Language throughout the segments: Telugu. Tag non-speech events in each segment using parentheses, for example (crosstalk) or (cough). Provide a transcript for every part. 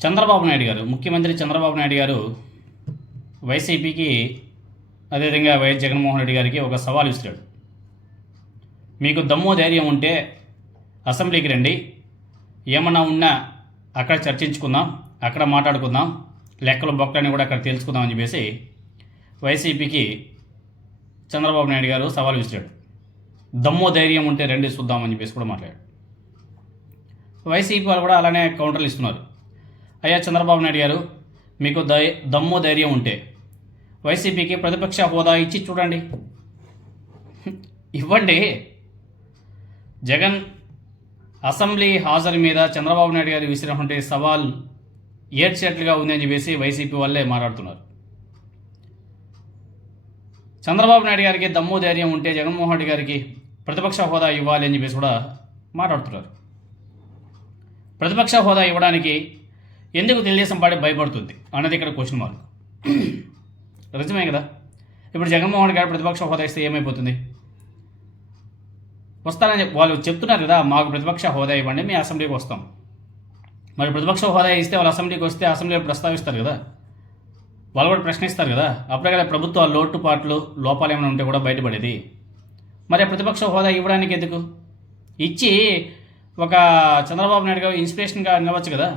చంద్రబాబు నాయుడు గారు ముఖ్యమంత్రి చంద్రబాబు నాయుడు గారు వైసీపీకి అదేవిధంగా వైఎస్ జగన్మోహన్ రెడ్డి గారికి ఒక సవాల్ ఇస్తాడు మీకు దమ్ము ధైర్యం ఉంటే అసెంబ్లీకి రండి. ఏమన్నా ఉన్నా అక్కడ చర్చించుకుందాం అక్కడ మాట్లాడుకుందాం లెక్కలు బొక్కలని కూడా అక్కడ తెలుసుకుందాం అని చెప్పేసి వైసీపీకి చంద్రబాబు నాయుడు గారు సవాల్ విసిరాడు. దమ్ము ధైర్యం ఉంటే రండి చూద్దామని చెప్పేసి కూడా మాట్లాడాడు. వైసీపీ వాళ్ళు కూడా అలానే కౌంటర్లు ఇస్తున్నారు. అయ్యా చంద్రబాబు నాయుడు గారు మీకు దై దమ్ము ధైర్యం ఉంటే వైసీపీకి ప్రతిపక్ష హోదా ఇచ్చి చూడండి. ఇవ్వండి. జగన్ అసెంబ్లీ హాజరు మీద చంద్రబాబు నాయుడు గారు విసిరినటువంటి సవాల్ ఏడ్చేట్లుగా ఉందని చెప్పేసి వైసీపీ వాళ్ళే మాట్లాడుతున్నారు. చంద్రబాబు నాయుడు గారికి దమ్ము ధైర్యం ఉంటే జగన్మోహన్ రెడ్డి గారికి ప్రతిపక్ష హోదా ఇవ్వాలి అని చెప్పేసి కూడా మాట్లాడుతున్నారు. ప్రతిపక్ష హోదా ఇవ్వడానికి ఎందుకు తెలుగుదేశం పార్టీ భయపడుతుంది అన్నది ఇక్కడ క్వశ్చన్ మార్క్ నిజమే కదా? ఇప్పుడు జగన్మోహన్ రెడ్డి గారు ప్రతిపక్ష హోదా ఇస్తే ఏమైపోతుంది? వస్తారని వాళ్ళు చెప్తున్నారు కదా మాకు ప్రతిపక్ష హోదా ఇవ్వండి మేము అసెంబ్లీకి వస్తాం. మరి ప్రతిపక్ష హోదా ఇస్తే వాళ్ళు అసెంబ్లీకి వస్తే అసెంబ్లీలో ప్రస్తావిస్తారు కదా? వాళ్ళు కూడా ప్రశ్నిస్తారు కదా? అప్పుడే కదా ప్రభుత్వ లోటుపాట్లు లోపాలు ఏమైనా ఉంటే కూడా బయటపడేది. మరి ప్రతిపక్ష హోదా ఇవ్వడానికి ఎందుకు? ఇచ్చి ఒక చంద్రబాబు నాయుడు గారు ఇన్స్పిరేషన్గా నిలవచ్చు కదా?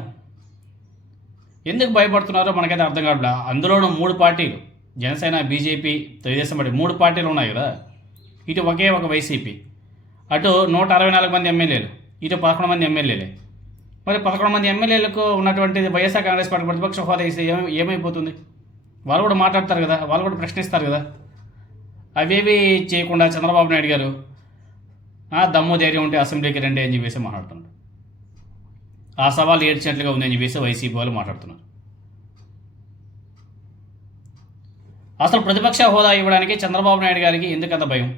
ఎందుకు భయపడుతున్నారో మనకైతే అర్థం కావట్లా. అందులోనూ మూడు పార్టీలు జనసేన బీజేపీ తెలుగుదేశం పార్టీ మూడు పార్టీలు ఉన్నాయి కదా? ఇటు ఒకే ఒక వైసీపీ. అటు నూట అరవై నాలుగు మంది ఎమ్మెల్యేలు ఇటు పదకొండు మంది ఎమ్మెల్యేలే. మరి పదకొండు మంది ఎమ్మెల్యేలకు ఉన్నటువంటి వైఎస్ఆర్ కాంగ్రెస్ పార్టీ ప్రతిపక్ష హోదా ఇస్తే ఏమై ఏమైపోతుంది? వాళ్ళు కూడా మాట్లాడతారు కదా వాళ్ళు కూడా ప్రశ్నిస్తారు కదా. అవేవి చేయకుండా చంద్రబాబు నాయుడు గారు దమ్ము ధైర్యం ఉంటే అసెంబ్లీకి రండి అని చెప్పేసి మాట్లాడుతున్నారు ఆ సవాల్ ఏడ్చినట్లుగా ఉందని చెప్పేసి వైసీపీ వాళ్ళు మాట్లాడుతున్నారు. అసలు ప్రతిపక్ష హోదా ఇవ్వడానికి చంద్రబాబు నాయుడు గారికి ఎందుకంత భయం?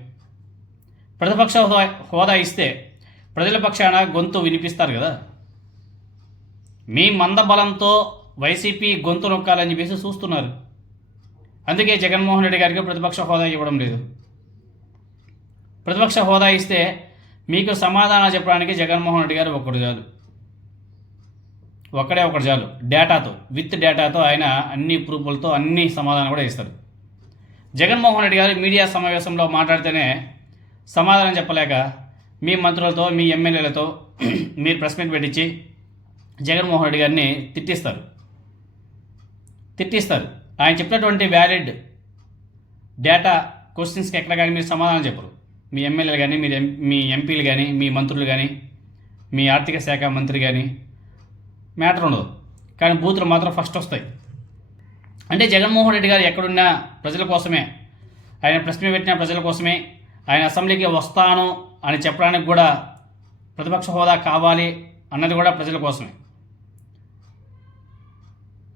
ప్రతిపక్ష హోదా హోదా ఇస్తే ప్రజల పక్షాన గొంతు వినిపిస్తారు కదా. మీ మందబలంతో వైసీపీ గొంతు నొక్కాలని చెప్పేసి చూస్తున్నారు. అందుకే జగన్మోహన్ రెడ్డి గారికి ప్రతిపక్ష హోదా ఇవ్వడం లేదు. ప్రతిపక్ష హోదా ఇస్తే మీకు సమాధానం చెప్పడానికి జగన్మోహన్ రెడ్డి గారు ఒక్కడు చాలు ఒక్కడే ఒకటి చాలు. డేటాతో విత్ డేటాతో ఆయన అన్ని ప్రూఫ్లతో అన్ని సమాధానం కూడా ఇస్తారు జగన్మోహన్ రెడ్డి గారు మీడియా సమావేశంలో మాట్లాడితేనే సమాధానం చెప్పలేక మీ మంత్రులతో మీ ఎమ్మెల్యేలతో (clears throat) మీరు ప్రెస్ మీట్ పెట్టించి జగన్మోహన్ రెడ్డి గారిని తిట్టిస్తారు. తిట్టిస్తారు. ఆయన చెప్పినటువంటి వ్యాలిడ్ డేటా క్వశ్చన్స్కి ఎక్కడ కానీ మీరు సమాధానం చెప్పరు. మీ ఎమ్మెల్యేలు కానీ మీరు ఎం- మీ ఎంపీలు కానీ మీ మంత్రులు కానీ మీ ఆర్థిక శాఖ మంత్రి కానీ మ్యాటర్ ఉండదు. కానీ బూతులు మాత్రం ఫస్ట్ వస్తాయి. అంటే జగన్మోహన్ రెడ్డి గారు ఎక్కడున్నా ప్రజల కోసమే. ఆయన ప్రశ్న పెట్టిన ప్రజల కోసమే. ఆయన అసెంబ్లీకి వస్తాను అని చెప్పడానికి కూడా ప్రతిపక్ష హోదా కావాలి అన్నది కూడా ప్రజల కోసమే.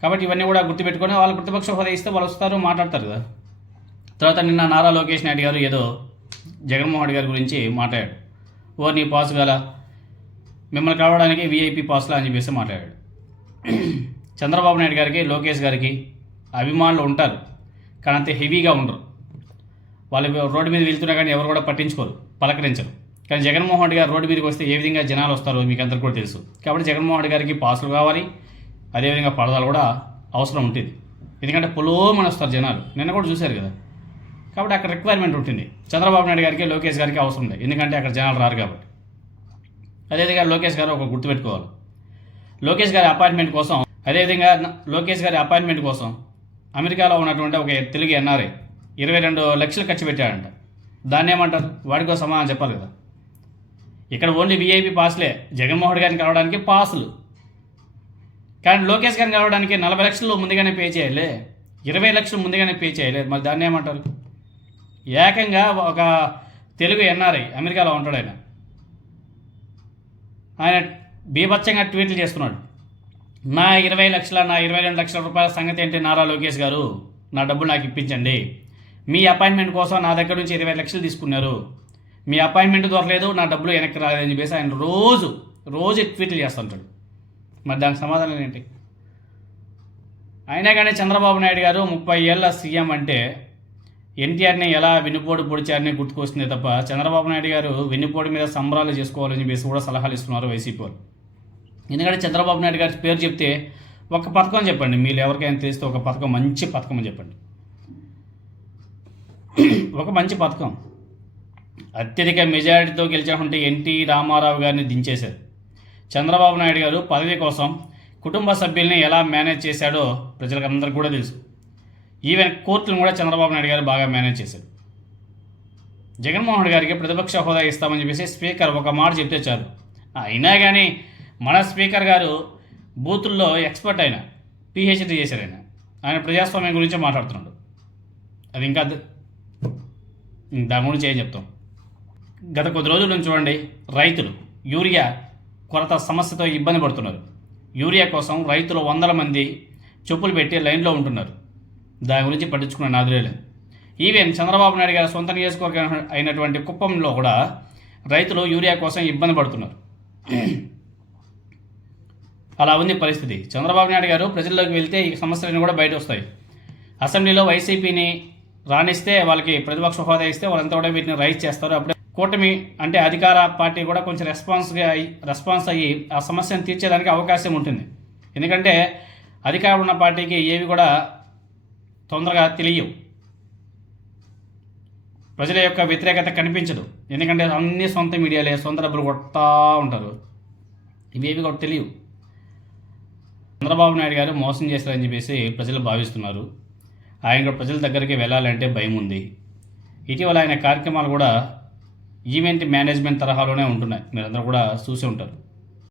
కాబట్టి ఇవన్నీ కూడా గుర్తుపెట్టుకొని వాళ్ళు ప్రతిపక్ష హోదా ఇస్తే వాళ్ళు వస్తారు మాట్లాడతారు కదా. తర్వాత నిన్న నారా లోకేష్ నాయుడు గారు ఏదో జగన్మోహన్ రెడ్డి గారి గురించి మాట్లాడాడు ఓ నీ పాస్ గల మిమ్మల్ని కలవడానికి వీఐపీ పాస్లా అని చెప్పేసి మాట్లాడాడు. చంద్రబాబు నాయుడు గారికి లోకేష్ గారికి అభిమానులు ఉంటారు కానీ అంత హెవీగా ఉండరు. వాళ్ళు రోడ్డు మీద వెళ్తున్నా కానీ ఎవరు కూడా పట్టించుకోరు పలకరించరు. కానీ జగన్మోహన్ రెడ్డి గారు రోడ్డు మీదకి వస్తే ఏ విధంగా జనాలు వస్తారో మీకు అందరికీ కూడా తెలుసు. కాబట్టి జగన్మోహన్ రెడ్డి గారికి పాసులు కావాలి అదేవిధంగా పడదాలు కూడా అవసరం ఉంటుంది. ఎందుకంటే పొలోమని వస్తారు జనాలు. నిన్న కూడా చూశారు కదా. కాబట్టి అక్కడ రిక్వైర్మెంట్ ఉంటుంది. చంద్రబాబు నాయుడు గారికి లోకేష్ గారికి అవసరం ఉంది ఎందుకంటే అక్కడ జనాలు రారు కాబట్టి. అదేవిధంగా లోకేష్ గారు ఒక గుర్తుపెట్టుకోవాలి లోకేష్ గారి అపాయింట్మెంట్ కోసం అదేవిధంగా లోకేష్ గారి అపాయింట్మెంట్ కోసం అమెరికాలో ఉన్నటువంటి ఒక తెలుగు ఎన్ఆర్ఐ ఇరవై రెండు లక్షలు ఖర్చు పెట్టాడంట. దాన్ని ఏమంటారు? వాడికో సమాధానం చెప్పాలి కదా. ఇక్కడ ఓన్లీ వీఐపీ పాస్లే. జగన్మోహన్ గారిని కలవడానికి పాసులు. కానీ లోకేష్ గారిని కలవడానికి నలభై లక్షలు ముందుగానే పే చేయాలి. ఇరవై లక్షలు ముందుగానే పే చేయలే. మరి దాన్ని ఏమంటారు? ఏకంగా ఒక తెలుగు ఎన్ఆర్ఐ అమెరికాలో ఉంటాడు ఆయన. ఆయన బీభత్సంగా ట్వీట్లు చేస్తున్నాడు. నా ఇరవై లక్షల నా ఇరవై రెండు లక్షల రూపాయల సంగతి ఏంటి నారా లోకేష్ గారు? నా డబ్బులు నాకు ఇప్పించండి. మీ అపాయింట్మెంట్ కోసం నా దగ్గర నుంచి ఇరవై లక్షలు తీసుకున్నారు. మీ అపాయింట్మెంట్ దొరకలేదు నా డబ్బులు వెనక్కి రాలేదని చెప్పేసి ఆయన రోజు రోజు ట్వీట్లు చేస్తుంటాడు. మరి దానికి సమాధానం ఏంటి? అయినా కానీ చంద్రబాబు నాయుడు గారు ముప్పై ఏళ్ళ సీఎం అంటే ఎన్టీఆర్ని ఎలా వెన్నుపోటు పొడిచారని గుర్తుకొస్తుంది తప్ప చంద్రబాబు నాయుడు గారు వెన్నుపోటు మీద సంబరాలు చేసుకోవాలని చెప్పేసి కూడా సలహాలు ఇస్తున్నారు వైసీపీ వాళ్ళు. ఎందుకంటే చంద్రబాబు నాయుడు గారి పేరు చెప్తే ఒక పథకం చెప్పండి. మీరు ఎవరికైనా తెలిస్తే ఒక పథకం మంచి పథకం అని చెప్పండి. ఒక మంచి పథకం. అత్యధిక మెజారిటీతో గెలిచామంటే ఎన్టీ రామారావు గారిని దించేశారు. చంద్రబాబు నాయుడు గారు పదవి కోసం కుటుంబ సభ్యుల్ని ఎలా మేనేజ్ చేశాడో ప్రజలకు అందరికీ కూడా తెలుసు. ఈవెన్ కోర్టులను కూడా చంద్రబాబు నాయుడు గారు బాగా మేనేజ్ చేశారు. జగన్మోహన్ రెడ్డి గారికి ప్రతిపక్ష హోదా ఇస్తామని చెప్పేసి స్పీకర్ ఒక మాట చెప్తే చాలు. అయినా కానీ మన స్పీకర్ గారు బూతుల్లో ఎక్స్పర్ట్ అయిన పిహెచ్డి చేశారు ఆయన. ఆయన ప్రజాస్వామ్యం గురించి మాట్లాడుతున్నాడు. అది ఇంకా దాని గురించి ఏం చెప్తాం? గత కొద్ది రోజుల నుంచి చూడండి రైతులు యూరియా కొరత సమస్యతో ఇబ్బంది పడుతున్నారు. యూరియా కోసం రైతులు వందల మంది చెప్పులు పెట్టి లైన్లో ఉంటున్నారు. దాని గురించి పట్టించుకున్న నాదులే ఈవెన్ చంద్రబాబు నాయుడు గారి సొంత నియోజకవర్గం అయినటువంటి కుప్పంలో కూడా రైతులు యూరియా కోసం ఇబ్బంది పడుతున్నారు. అలా ఉంది పరిస్థితి. చంద్రబాబు నాయుడు గారు ప్రజల్లోకి వెళ్తే ఈ సమస్యలన్నీ కూడా బయట వస్తాయి. అసెంబ్లీలో వైసీపీని రాణిస్తే వాళ్ళకి ప్రతిపక్ష హోదా ఇస్తే వాళ్ళంతా కూడా వీటిని రైజ్ చేస్తారు. అప్పుడే కూటమి అంటే అధికార పార్టీ కూడా కొంచెం రెస్పాన్స్గా అయ్యి రెస్పాన్స్ అయ్యి ఆ సమస్యను తీర్చేదానికి అవకాశం ఉంటుంది. ఎందుకంటే అధికారం ఉన్న పార్టీకి ఏవి కూడా తొందరగా తెలియవు. ప్రజల యొక్క వ్యతిరేకత కనిపించదు. ఎందుకంటే అన్ని సొంత మీడియాలే సొంత డబ్బులు కొడతా ఉంటారు. ఇవేవి కూడా తెలియవు. చంద్రబాబు నాయుడు గారు మోసం చేశారని చెప్పేసి ప్రజలు భావిస్తున్నారు. ఆయన కూడా ప్రజల దగ్గరికి వెళ్ళాలంటే భయం ఉంది. ఇటీవల ఆయన కార్యక్రమాలు కూడా ఈవెంట్ మేనేజ్మెంట్ తరహాలోనే ఉంటున్నాయి. మీరందరూ కూడా చూసి ఉంటారు.